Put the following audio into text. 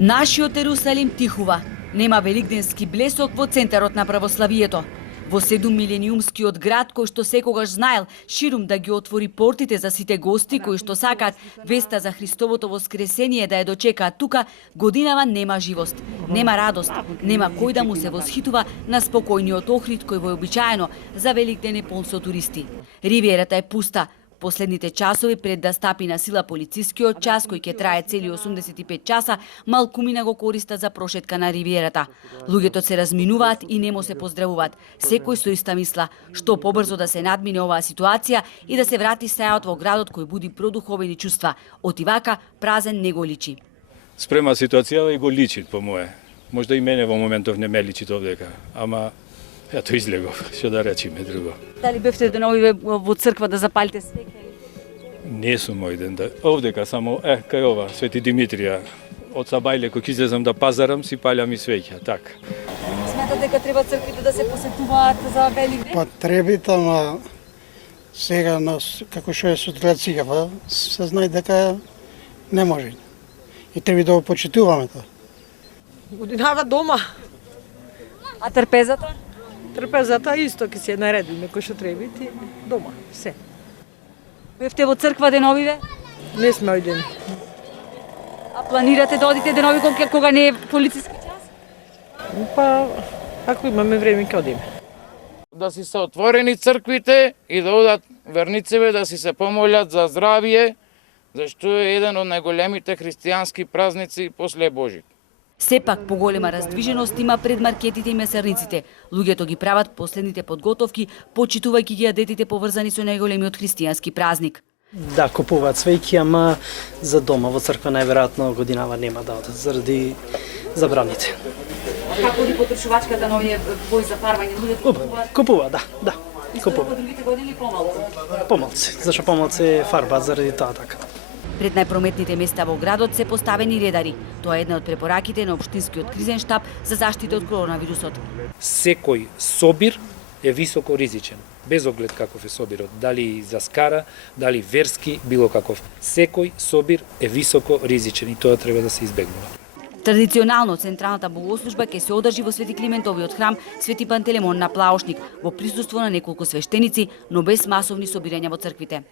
Нашиот Ерусалим тихува. Нема великденски блесок во центарот на православието. Во 7 милениумскиот град кој што секогаш знаел ширум да ги отвори портите за сите гости кои што сакаат веста за Христовото воскресение да ја дочекаат тука, годинава нема живост, нема радост, нема кој да му се восхитува на спокојниот Охрид кој вообичаено за Великден е полн со туристи. Ривиерата е пуста. Последните часови пред да стапи на сила полицискиот час кој ќе трае цели 85 часа, малкумина го користа за прошетка на ривиерата. Луѓето се разминуваат и немо се поздравуваат. Секој со иста мисла, што побрзо да се надмине оваа ситуација и да се врати стајот во градот кој буди продуховени чувства. Отивака празен не го личи. Спрема ситуацијава и го личи по мое. Можда и мене во моментов не ме личи овдека, ама ето излегов, што да речеме друго. Дали бевте деновиве во црква да запалите свеќа? Не сум мојден да. Овдека само кај ова Свети Димитрија. Од Сабајле кој излезам да пазарам си палјам и свеќа, така. Сметате дека треба црквите да се посетуваат за Великден? Па требите, ама сега како што е сутринта цигава, се знае дека не може. И треба да го почитуваме тоа. Годинава дома. А трпезата? Трпезата исто ќе се наредиме кој што треба и дома, се. Бевте во црква деновиве? Не сме ојдени. А планирате да одите денови кога не е полициски час? Па, ако имаме време ќе одиме. Да си се отворени црквите и да одат верниците да си се помолят за здравие, зашто е еден од најголемите христијански празници после Божи. Сепак поголема раздвиженост има пред маркетите и месарниците. Луѓето ги прават последните подготовки, почитувајќи ги адетите поврзани со најголемиот христијански празник. Да, купуваат свеќи, ама за дома во црква најверојатно годинава нема да одат заради забраните. А како ли потрошувачката на овие бои за фарбање? Луѓето Купува, да. Купува. Во другите години помалку? Помалци, зашто помалци фарба заради тоа така. Пред најпрометните места во градот се поставени редари. Тоа е една од препораките на Општинскиот кризен штаб за заштита од коронавирусот. Секој собир е високо ризичен, без оглед каков е собирот, дали за скара, дали верски, било каков. Секој собир е високо ризичен и тоа треба да се избегнува. Традиционално централната богослужба ќе се одржи во Свети Климентовиот храм Свети Пантелемон на Плаошник во присуство на неколку свештеници, но без масовни собирања во црквите.